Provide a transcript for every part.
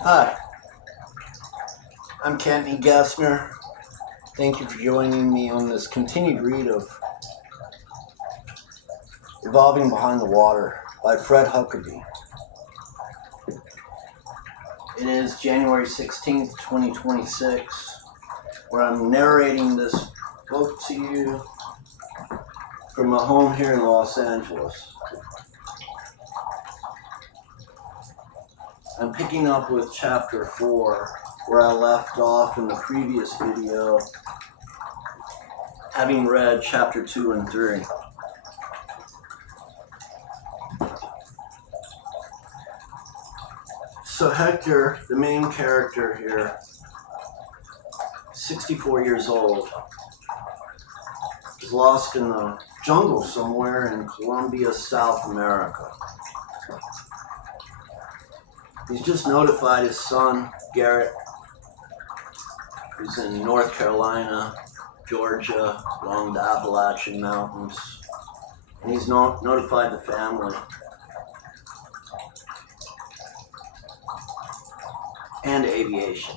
Hi, I'm Kenny Gassner. Thank you for joining me on this continued read of Evolving Behind the Water by Fred Huckabee. It is January 16th, 2026, where I'm narrating this book to you from my home here in Los Angeles. I'm picking up with chapter 4, where I left off in the previous video, having read chapter 2 and 3. So Hector, the main character here, 64 years old, is lost in the jungle somewhere in Colombia, South America. He's just notified his son, Garrett, who's in North Carolina, Georgia, along the Appalachian Mountains, and he's notified the family. And aviation.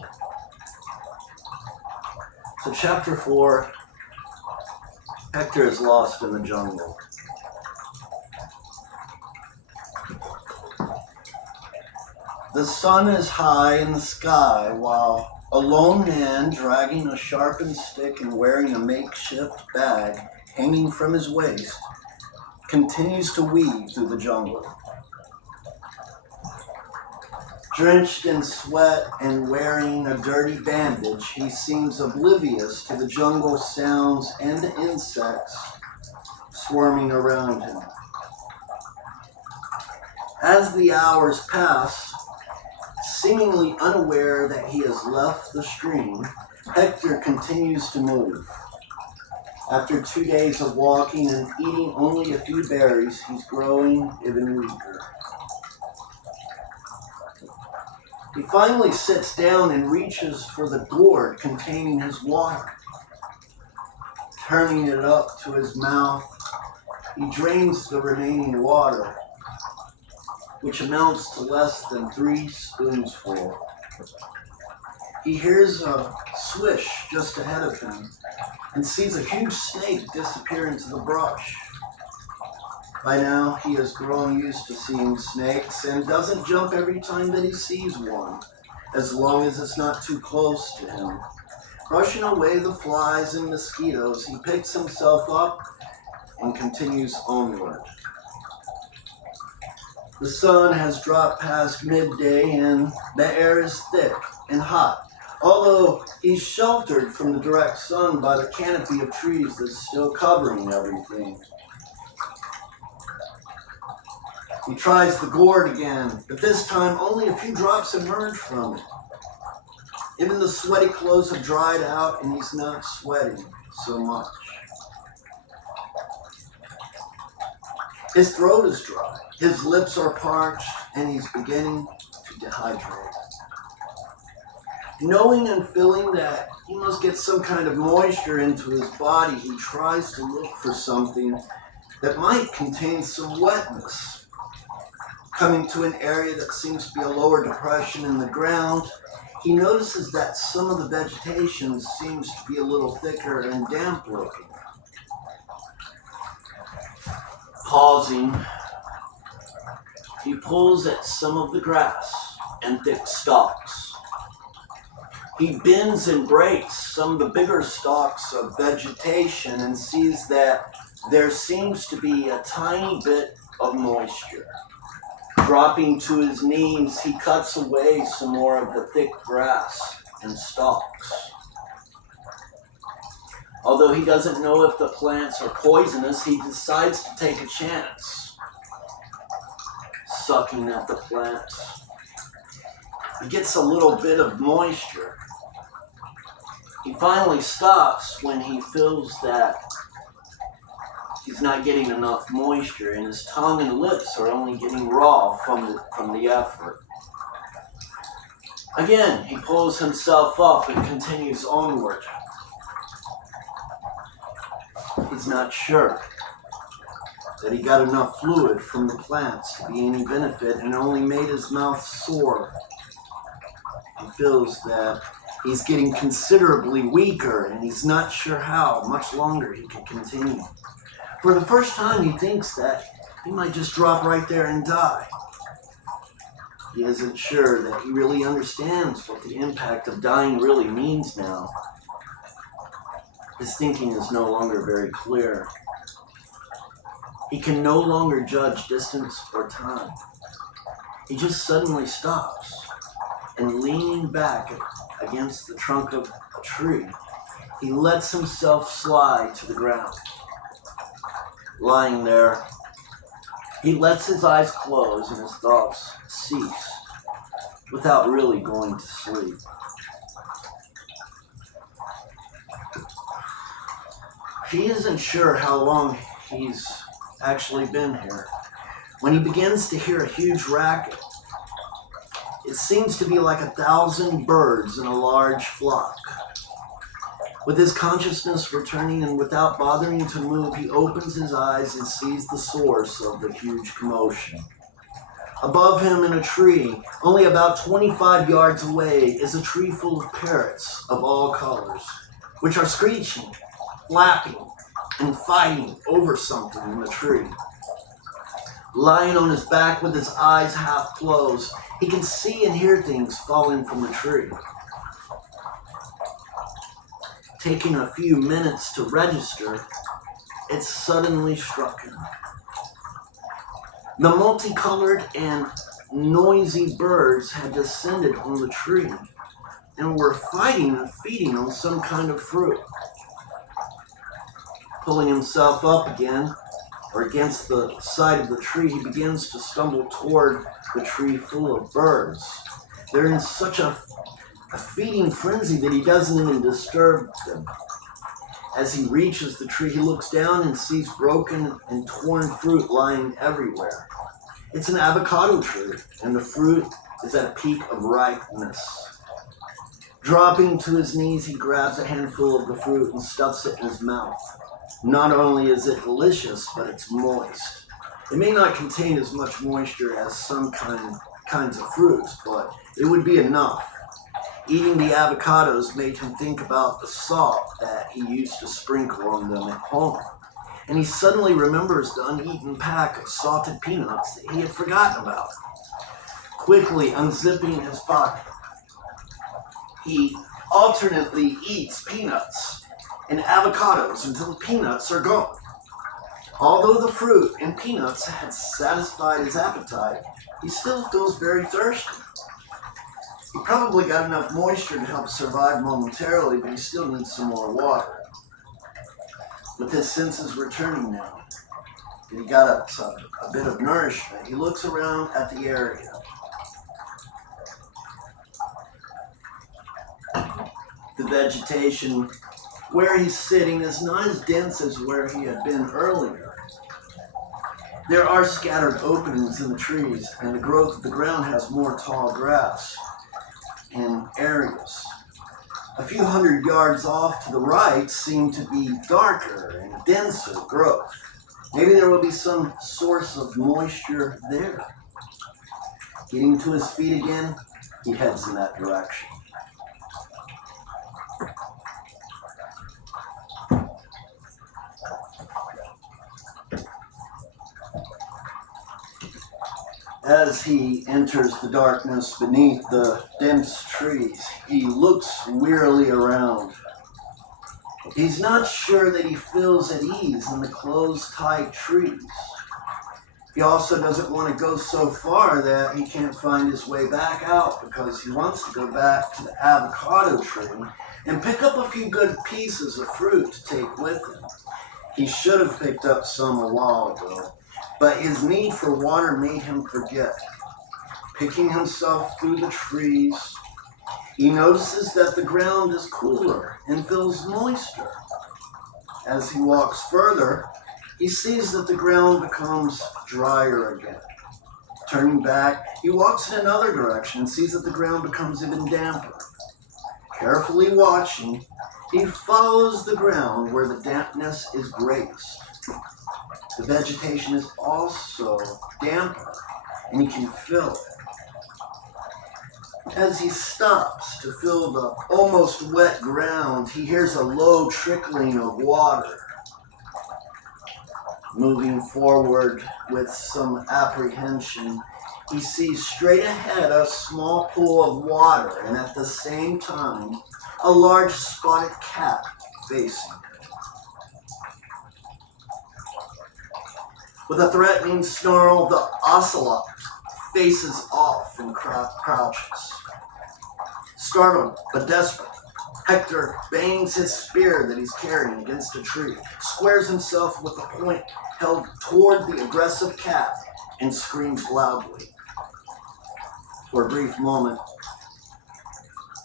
So chapter 4, Hector is lost in the jungle. The sun is high in the sky while a lone man dragging a sharpened stick and wearing a makeshift bag hanging from his waist continues to weave through the jungle. Drenched in sweat and wearing a dirty bandage, he seems oblivious to the jungle sounds and the insects swarming around him. As the hours pass, seemingly unaware that he has left the stream, Hector continues to move. After 2 days of walking and eating only a few berries, he's growing even weaker. He finally sits down and reaches for the gourd containing his water. Turning it up to his mouth, he drains the remaining water, which amounts to less than 3 spoonsful. He hears a swish just ahead of him and sees a huge snake disappear into the brush. By now, he has grown used to seeing snakes and doesn't jump every time that he sees one, as long as it's not too close to him. Brushing away the flies and mosquitoes, he picks himself up and continues onward. The sun has dropped past midday and the air is thick and hot, although he's sheltered from the direct sun by the canopy of trees that's still covering everything. He tries the gourd again, but this time only a few drops emerge from it. Even the sweaty clothes have dried out and he's not sweating so much. His throat is dry, his lips are parched, and he's beginning to dehydrate. Knowing and feeling that he must get some kind of moisture into his body, he tries to look for something that might contain some wetness. Coming to an area that seems to be a lower depression in the ground, he notices that some of the vegetation seems to be a little thicker and damp looking. Pausing, he pulls at some of the grass and thick stalks. He bends and breaks some of the bigger stalks of vegetation and sees that there seems to be a tiny bit of moisture. Dropping to his knees, he cuts away some more of the thick grass and stalks. Although he doesn't know if the plants are poisonous, he decides to take a chance, sucking at the plants. He gets a little bit of moisture. He finally stops when he feels that he's not getting enough moisture, and his tongue and lips are only getting raw from the effort. Again, he pulls himself up and continues onward. He's not sure. that he got enough fluid from the plants to be any benefit and only made his mouth sore. He feels that he's getting considerably weaker and he's not sure how much longer he can continue. For the first time, he thinks that he might just drop right there and die. He isn't sure that he really understands what the impact of dying really means now. His thinking is no longer very clear. He can no longer judge distance or time. He just suddenly stops and, leaning back against the trunk of a tree, he lets himself slide to the ground. Lying there, he lets his eyes close and his thoughts cease without really going to sleep. He isn't sure how long he's actually been here when he begins to hear a huge racket. It seems to be like 1,000 birds in a large flock. With his consciousness returning and without bothering to move, he opens his eyes and sees the source of the huge commotion. Above him in a tree, only about 25 yards away, is a tree full of parrots of all colors, which are screeching, flapping, and fighting over something in the tree. Lying on his back with his eyes half closed, he can see and hear things falling from the tree. Taking a few minutes to register, it suddenly struck him. The multicolored and noisy birds had descended on the tree and were fighting and feeding on some kind of fruit. Pulling himself up again, or against the side of the tree, he begins to stumble toward the tree full of birds. They're in such a feeding frenzy that he doesn't even disturb them. As he reaches the tree, he looks down and sees broken and torn fruit lying everywhere. It's an avocado tree, and the fruit is at a peak of ripeness. Dropping to his knees, he grabs a handful of the fruit and stuffs it in his mouth. Not only is it delicious, but it's moist. It may not contain as much moisture as some kinds of fruits, but it would be enough. Eating the avocados made him think about the salt that he used to sprinkle on them at home. And he suddenly remembers the uneaten pack of salted peanuts that he had forgotten about. Quickly unzipping his pocket, he alternately eats peanuts and avocados until the peanuts are gone. Although the fruit and peanuts had satisfied his appetite, he still feels very thirsty. He probably got enough moisture to help survive momentarily, but he still needs some more water. With his senses returning now, and he got a bit of nourishment, he looks around at the area. The vegetation where he's sitting is not as dense as where he had been earlier. There are scattered openings in the trees, and the growth of the ground has more tall grass in areas. A few hundred yards off to the right seem to be darker and denser growth. Maybe there will be some source of moisture there. Getting to his feet again, he heads in that direction. As he enters the darkness beneath the dense trees, he looks wearily around. He's not sure that he feels at ease in the closed-tight trees. He also doesn't want to go so far that he can't find his way back out because he wants to go back to the avocado tree and pick up a few good pieces of fruit to take with him. He should have picked up some a while ago, but his need for water made him forget. Picking himself through the trees, he notices that the ground is cooler and feels moister. As he walks further, he sees that the ground becomes drier again. Turning back, he walks in another direction and sees that the ground becomes even damper. Carefully watching, he follows the ground where the dampness is greatest. The vegetation is also damper, and he can feel it. As he stops to feel the almost wet ground, he hears a low trickling of water. Moving forward with some apprehension, he sees straight ahead a small pool of water, and at the same time, a large spotted cat facing him. With a threatening snarl, the ocelot faces off and crouches. Startled but desperate, Hector bangs his spear that he's carrying against a tree, squares himself with the point held toward the aggressive cat, and screams loudly. For a brief moment,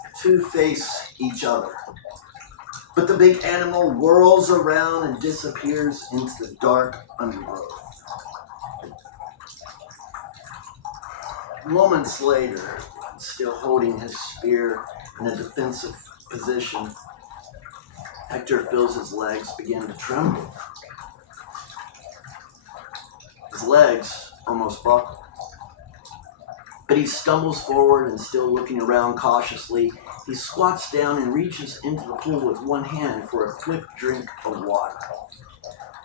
the two face each other, but the big animal whirls around and disappears into the dark undergrowth. Moments later, still holding his spear in a defensive position, Hector feels his legs begin to tremble. His legs almost buckle. But he stumbles forward and, still looking around cautiously, he squats down and reaches into the pool with one hand for a quick drink of water.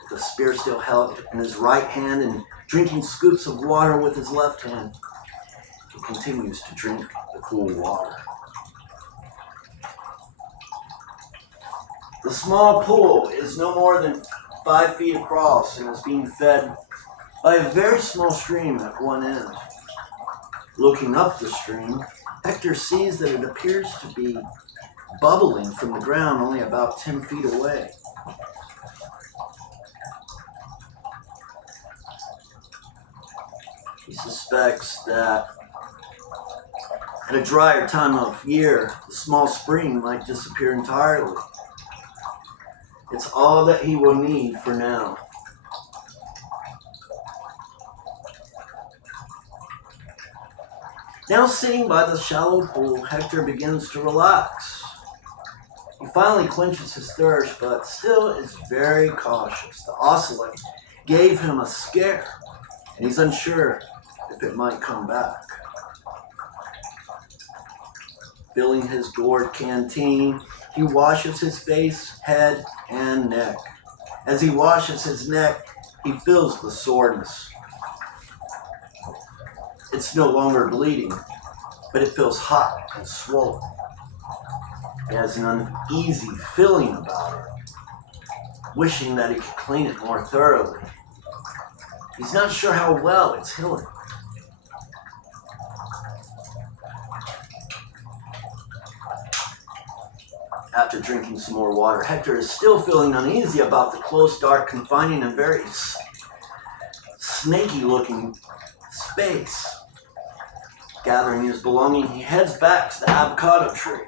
With the spear still held in his right hand and drinking scoops of water with his left hand, he continues to drink the cool water. The small pool is no more than 5 feet across and is being fed by a very small stream at one end. Looking up the stream, Hector sees that it appears to be bubbling from the ground only about 10 feet away. He suspects that at a drier time of year, the small spring might disappear entirely. It's all that he will need for now. Now sitting by the shallow pool, Hector begins to relax. He finally quenches his thirst, but still is very cautious. The ocelot gave him a scare, and he's unsure if it might come back. Filling his gourd canteen, he washes his face, head, and neck. As he washes his neck, he feels the soreness. It's no longer bleeding, but it feels hot and swollen. He has an uneasy feeling about it, wishing that he could clean it more thoroughly. He's not sure how well it's healing. After drinking some more water, Hector is still feeling uneasy about the close, dark, confining, and very snaky-looking space. Gathering his belongings, he heads back to the avocado tree.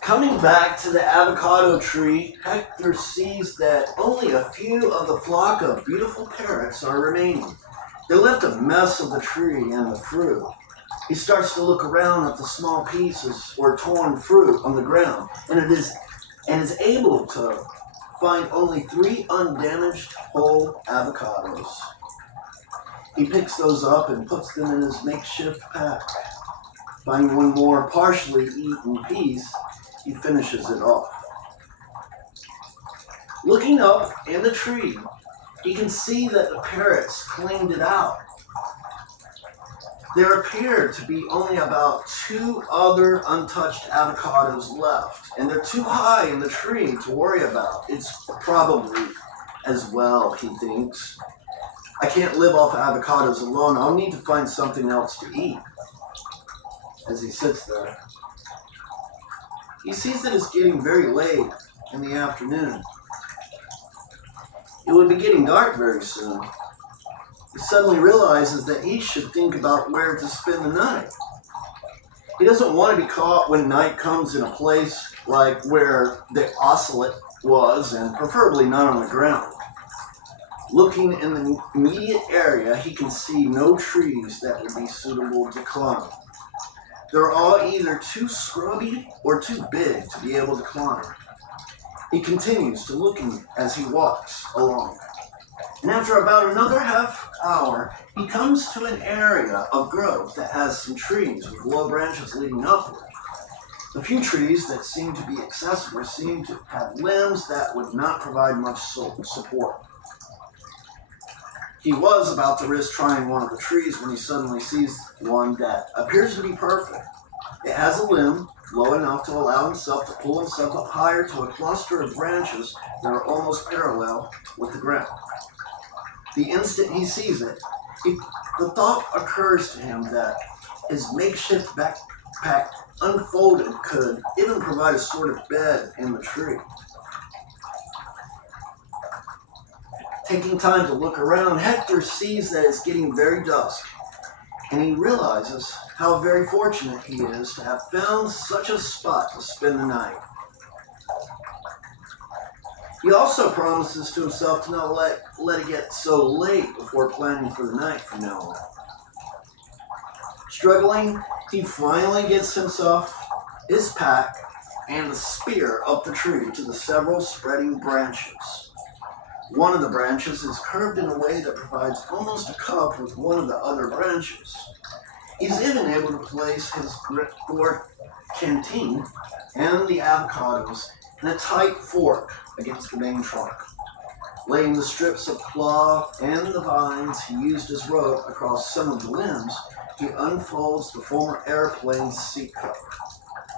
Coming back to the avocado tree, Hector sees that only a few of the flock of beautiful parrots are remaining. They left a mess of the tree and the fruit. He starts to look around at the small pieces or torn fruit on the ground, and is able to find only 3 undamaged whole avocados. He picks those up and puts them in his makeshift pack. Finding one more partially eaten piece, he finishes it off. Looking up in the tree, he can see that the parrots cleaned it out. There appear to be only about 2 other untouched avocados left, and they're too high in the tree to worry about. It's probably as well, he thinks. I can't live off avocados alone. I'll need to find something else to eat. As he sits there, he sees that it's getting very late in the afternoon. It would be getting dark very soon. He suddenly realizes that he should think about where to spend the night. He doesn't want to be caught when night comes in a place like where the ocelot was, and preferably not on the ground. Looking in the immediate area, he can see no trees that would be suitable to climb. They're all either too scrubby or too big to be able to climb. He continues to look as he walks along. And after about another half hour, he comes to an area of growth that has some trees with low branches leading upward. The few trees that seem to be accessible seem to have limbs that would not provide much support. He was about to risk trying one of the trees when he suddenly sees one that appears to be perfect. It has a limb low enough to allow himself to pull himself up higher to a cluster of branches that are almost parallel with the ground. The instant he sees it, the thought occurs to him that his makeshift backpack unfolded could even provide a sort of bed in the tree. Taking time to look around, Hector sees that it's getting very dusk, and he realizes how very fortunate he is to have found such a spot to spend the night. He also promises to himself to not let it get so late before planning for the night from now on. Struggling, he finally gets himself, his pack, and the spear up the tree to the several spreading branches. One of the branches is curved in a way that provides almost a cup with one of the other branches. He's even able to place his gourd canteen and the avocados in a tight fork against the main trunk. Laying the strips of cloth and the vines he used as rope across some of the limbs, he unfolds the former airplane's seat cover.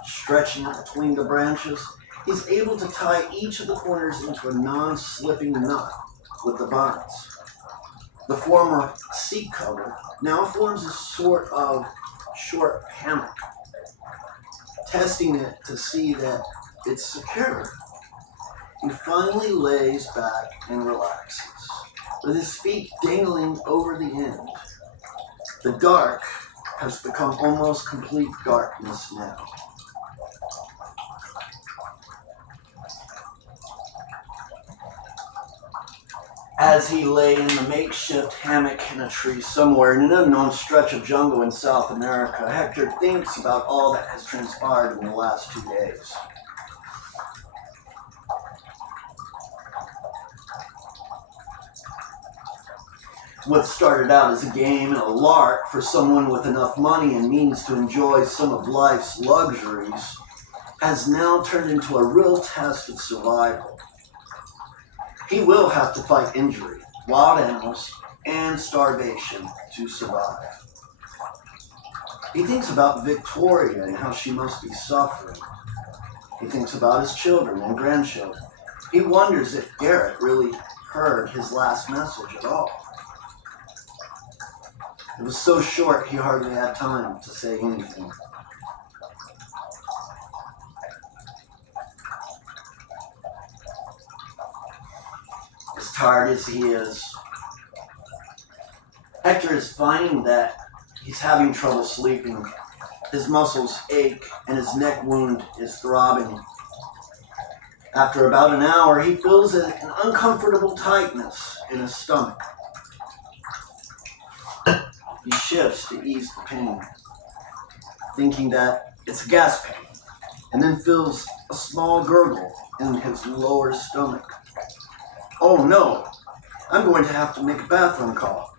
Stretching it between the branches, he's able to tie each of the corners into a non-slipping knot with the vines. The former seat cover now forms a sort of short hammock. Testing it to see that it's secure, he finally lays back and relaxes, with his feet dangling over the end. The dark has become almost complete darkness now. As he lay in the makeshift hammock in a tree somewhere in an unknown stretch of jungle in South America, Hector thinks about all that has transpired in the last 2 days. What started out as a game and a lark for someone with enough money and means to enjoy some of life's luxuries has now turned into a real test of survival. He will have to fight injury, wild animals, and starvation to survive. He thinks about Victoria and how she must be suffering. He thinks about his children and grandchildren. He wonders if Garrett really heard his last message at all. It was so short he hardly had time to say anything. As tired as he is, Hector is finding that he's having trouble sleeping. His muscles ache and his neck wound is throbbing. After about an hour, he feels an uncomfortable tightness in his stomach. He shifts to ease the pain, thinking that it's a gas pain, and then feels a small gurgle in his lower stomach. Oh no, I'm going to have to make a bathroom call.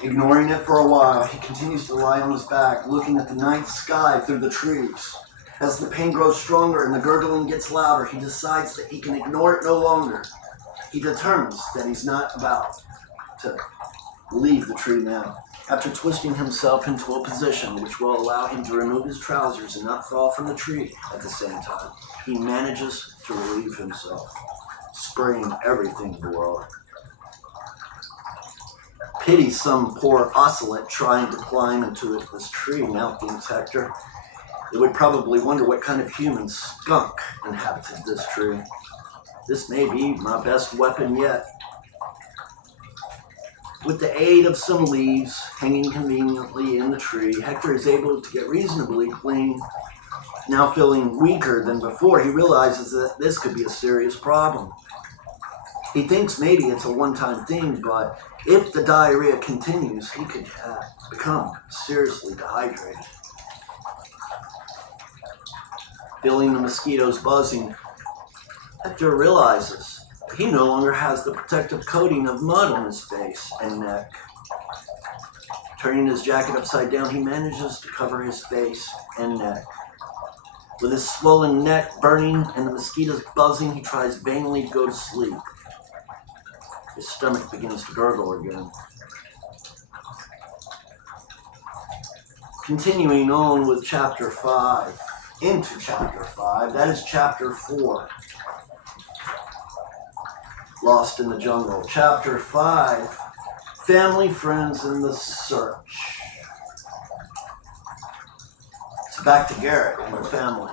Ignoring it for a while, he continues to lie on his back, looking at the night sky through the trees. As the pain grows stronger and the gurgling gets louder, he decides that he can ignore it no longer. He determines that he's not about to leave the tree now. After twisting himself into a position which will allow him to remove his trousers and not fall from the tree at the same time, he manages to relieve himself, spraying everything in the world. Pity some poor ocelot trying to climb into this tree now, thinks Hector. It would probably wonder what kind of human skunk inhabited this tree. This may be my best weapon yet. With the aid of some leaves hanging conveniently in the tree, Hector is able to get reasonably clean. Now feeling weaker than before, he realizes that this could be a serious problem. He thinks maybe it's a one-time thing, but if the diarrhea continues, he could become seriously dehydrated. Feeling the mosquitoes buzzing, Hector realizes he no longer has the protective coating of mud on his face and neck. Turning his jacket upside down, he manages to cover his face and neck. With his swollen neck burning and the mosquitoes buzzing, he tries vainly to go to sleep. His stomach begins to gurgle again. Continuing on with chapter 5, into chapter 5, that is chapter 4. Lost in the Jungle. Chapter 5, Family, Friends, and the Search. So back to Garrett and their family.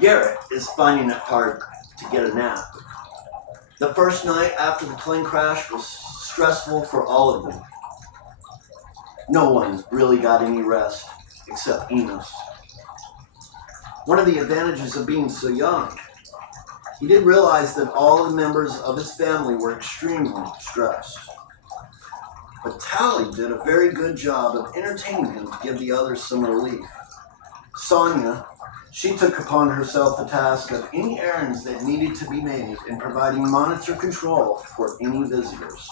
Garrett is finding it hard to get a nap. The first night after the plane crash was stressful for all of them. No one really got any rest except Enos. One of the advantages of being so young, he did realize that all the members of his family were extremely stressed. But Tally did a very good job of entertaining him to give the others some relief. Sonia, she took upon herself the task of any errands that needed to be made and providing monitor control for any visitors.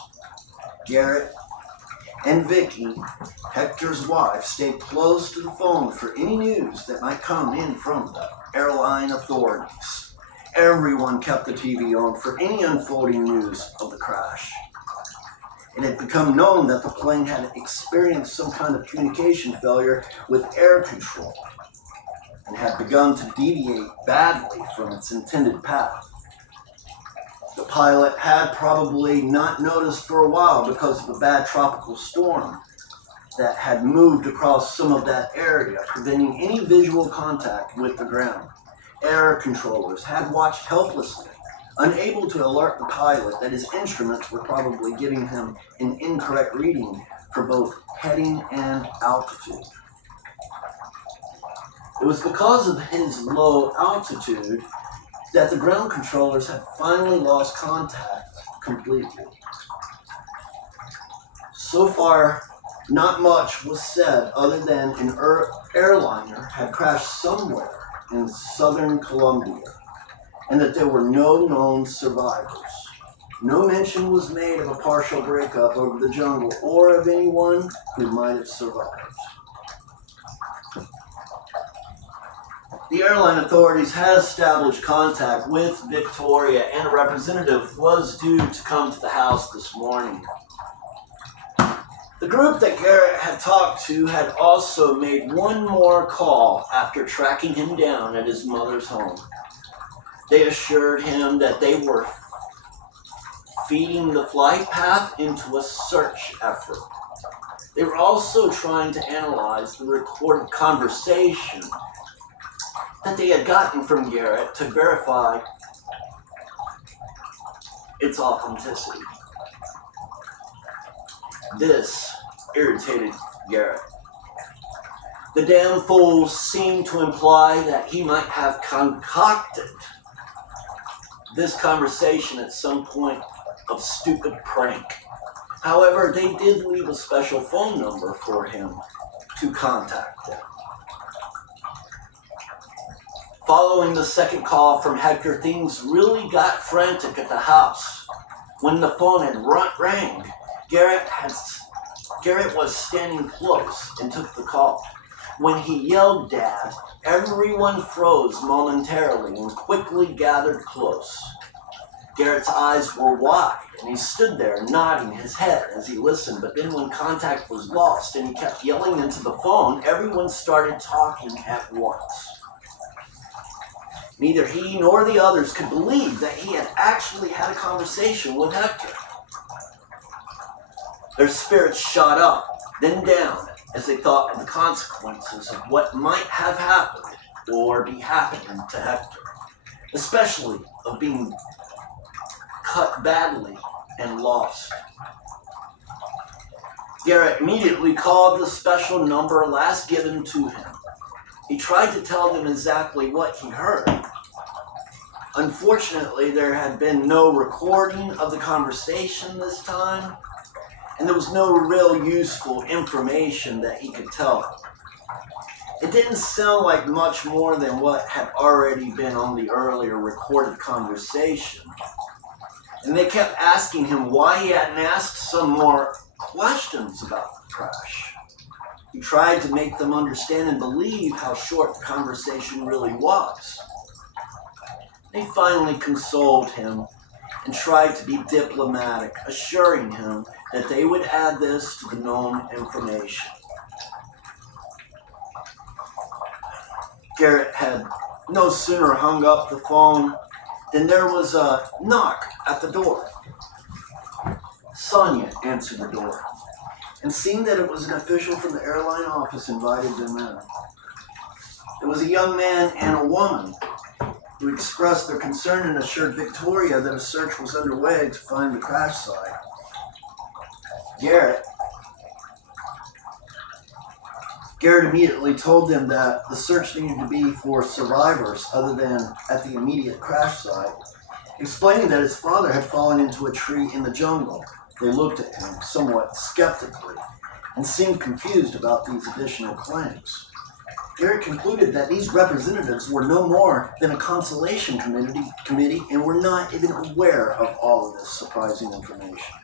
Garrett and Vicky, Hector's wife, stayed close to the phone for any news that might come in from the airline authorities. Everyone kept the TV on for any unfolding news of the crash. It had become known that the plane had experienced some kind of communication failure with air control and had begun to deviate badly from its intended path. The pilot had probably not noticed for a while because of a bad tropical storm that had moved across some of that area, preventing any visual contact with the ground. Air controllers had watched helplessly, unable to alert the pilot that his instruments were probably giving him an incorrect reading for both heading and altitude. It was because of his low altitude that the ground controllers had finally lost contact completely. So far, not much was said other than an airliner had crashed somewhere in southern Colombia and that there were no known survivors. No mention was made of a partial breakup over the jungle or of anyone who might have survived. The airline authorities had established contact with Victoria, and a representative was due to come to the house this morning. The group that Garrett had talked to had also made one more call after tracking him down at his mother's home. They assured him that they were feeding the flight path into a search effort. They were also trying to analyze the recorded conversation that they had gotten from Garrett to verify its authenticity. This irritated Garrett. The damn fools seemed to imply that he might have concocted this conversation at some point of stupid prank. However, they did leave a special phone number for him to contact them. Following the second call from Hector, things really got frantic at the house. When the phone had rang, Garrett was standing close and took the call. When he yelled "Dad," everyone froze momentarily and quickly gathered close. Garrett's eyes were wide, and he stood there nodding his head as he listened, but then when contact was lost and he kept yelling into the phone, everyone started talking at once. Neither he nor the others could believe that he had actually had a conversation with Hector. Their spirits shot up, then down, as they thought of the consequences of what might have happened or be happening to Hector, especially of being cut badly and lost. Garrett immediately called the special number last given to him. He tried to tell them exactly what he heard. Unfortunately, there had been no recording of the conversation this time, and there was no real useful information that he could tell them. It didn't sound like much more than what had already been on the earlier recorded conversation. And they kept asking him why he hadn't asked some more questions about the crash. He tried to make them understand and believe how short the conversation really was. They finally consoled him and tried to be diplomatic, assuring him that they would add this to the known information. Garrett had no sooner hung up the phone than there was a knock at the door. Sonia answered the door, and seeing that it was an official from the airline office, invited them in. It was a young man and a woman who expressed their concern and assured Victoria that a search was underway to find the crash site. Garrett immediately told them that the search needed to be for survivors other than at the immediate crash site, explaining that his father had fallen into a tree in the jungle. They looked at him somewhat skeptically and seemed confused about these additional claims. Garrett concluded that these representatives were no more than a consolation committee and were not even aware of all of this surprising information.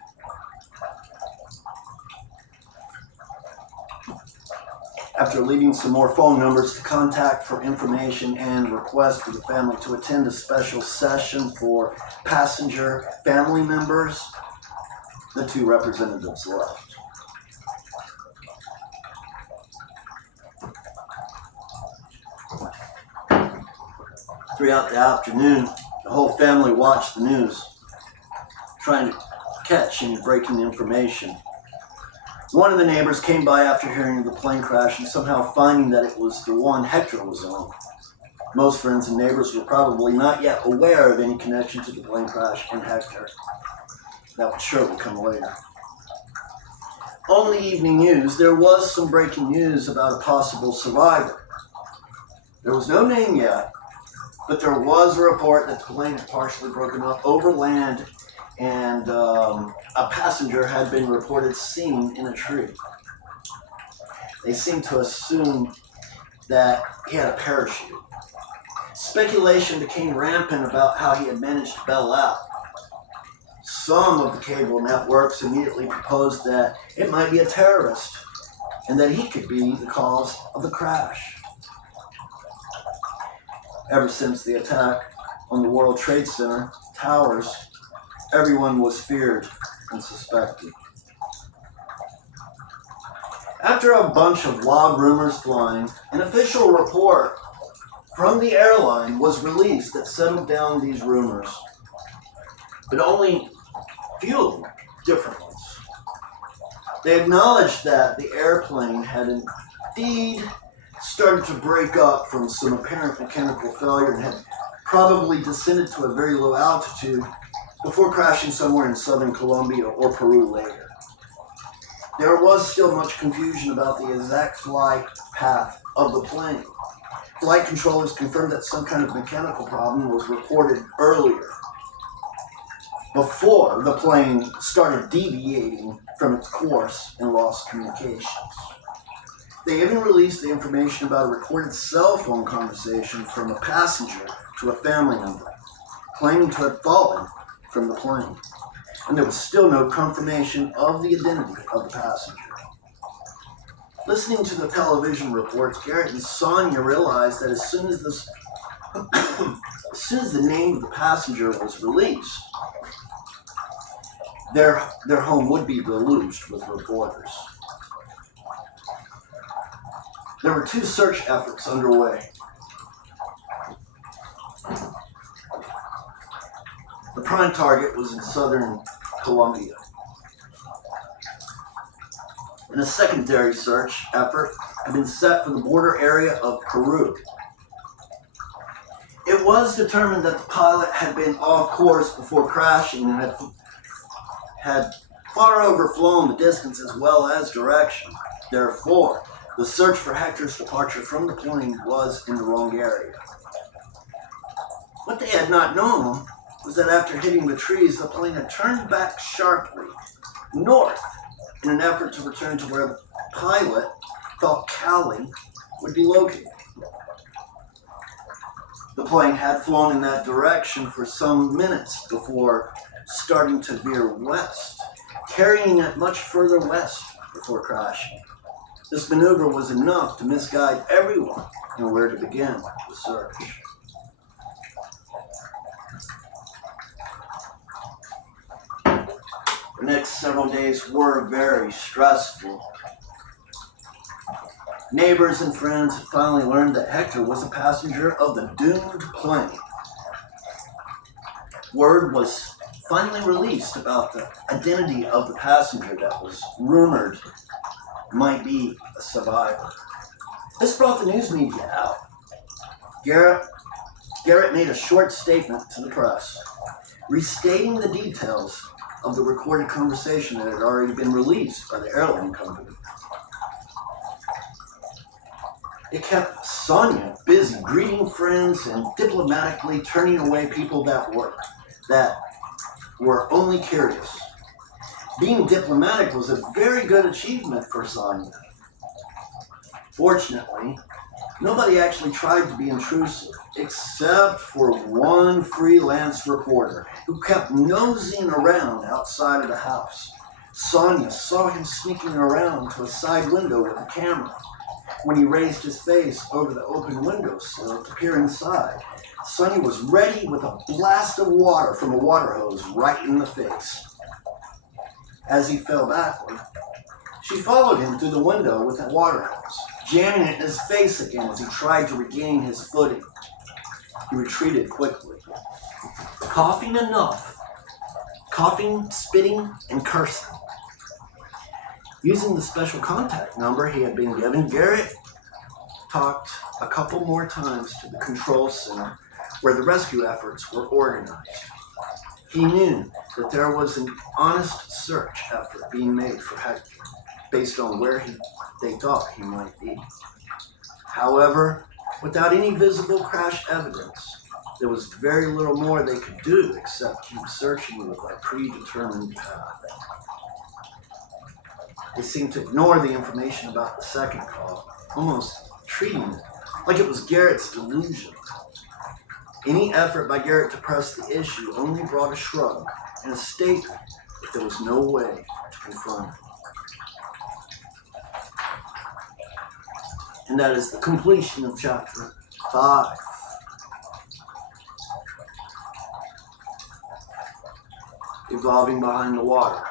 After leaving some more phone numbers to contact for information and request for the family to attend a special session for passenger family members, the two representatives left. Throughout the afternoon, the whole family watched the news, trying to catch any breaking information. One of the neighbors came by after hearing of the plane crash and somehow finding that it was the one Hector was on. Most friends and neighbors were probably not yet aware of any connection to the plane crash and Hector. That would surely come later. On the evening news, there was some breaking news about a possible survivor. There was no name yet, but there was a report that the plane had partially broken up over land and a passenger had been reported seen in a tree. They seemed to assume that he had a parachute. Speculation became rampant about how he had managed to bail out. Some of the cable networks immediately proposed that it might be a terrorist and that he could be the cause of the crash. Ever since the attack on the World Trade Center towers, everyone was feared and suspected. After a bunch of wild rumors flying, an official report from the airline was released that settled down these rumors, but only few different ones. They acknowledged that the airplane had indeed started to break up from some apparent mechanical failure and had probably descended to a very low altitude before crashing somewhere in southern Colombia or Peru later. There was still much confusion about the exact flight path of the plane. Flight controllers confirmed that some kind of mechanical problem was reported earlier, before the plane started deviating from its course and lost communications. They even released the information about a recorded cell phone conversation from a passenger to a family member, claiming to have fallen from the plane. And there was still no confirmation of the identity of the passenger. Listening to the television reports, Garrett and Sonia realized that as soon as the name of the passenger was released, their home would be deluged with reporters. There were 2 search efforts underway. The prime target was in southern Colombia. and a secondary search effort had been set for the border area of Peru. It was determined that the pilot had been off course before crashing and had far overflown the distance as well as direction. Therefore, the search for Hector's departure from the plane was in the wrong area. What they had not known was that after hitting the trees, the plane had turned back sharply north in an effort to return to where the pilot thought Cali would be located. The plane had flown in that direction for some minutes before starting to veer west, carrying it much further west before crashing. This maneuver was enough to misguide everyone in where to begin the search. The next several days were very stressful. Neighbors and friends had finally learned that Hector was a passenger of the doomed plane. Word was finally released about the identity of the passenger that was rumored might be a survivor. This brought the news media out. Garrett made a short statement to the press, restating the details of the recorded conversation that had already been released by the airline company. It kept Sonia busy greeting friends and diplomatically turning away people that were only curious. Being diplomatic was a very good achievement for Sonia. Fortunately, nobody actually tried to be intrusive, except for one freelance reporter who kept nosing around outside of the house. Sonia saw him sneaking around to a side window with a camera. When he raised his face over the open windowsill to peer inside, Sonia was ready with a blast of water from a water hose right in the face. As he fell backward, she followed him through the window with a water hose, jamming it in his face again as he tried to regain his footing. He retreated quickly, coughing, spitting, and cursing. Using the special contact number he had been given, Garrett talked a couple more times to the control center where the rescue efforts were organized. He knew that there was an honest search effort being made for Hector based on where they thought he might be. However, without any visible crash evidence, there was very little more they could do except keep searching with a predetermined path. They seemed to ignore the information about the second call, almost treating it like it was Garrett's delusion. Any effort by Garrett to press the issue only brought a shrug and a statement that there was no way to confront it. And that is the completion of chapter 5. Evolving behind the water.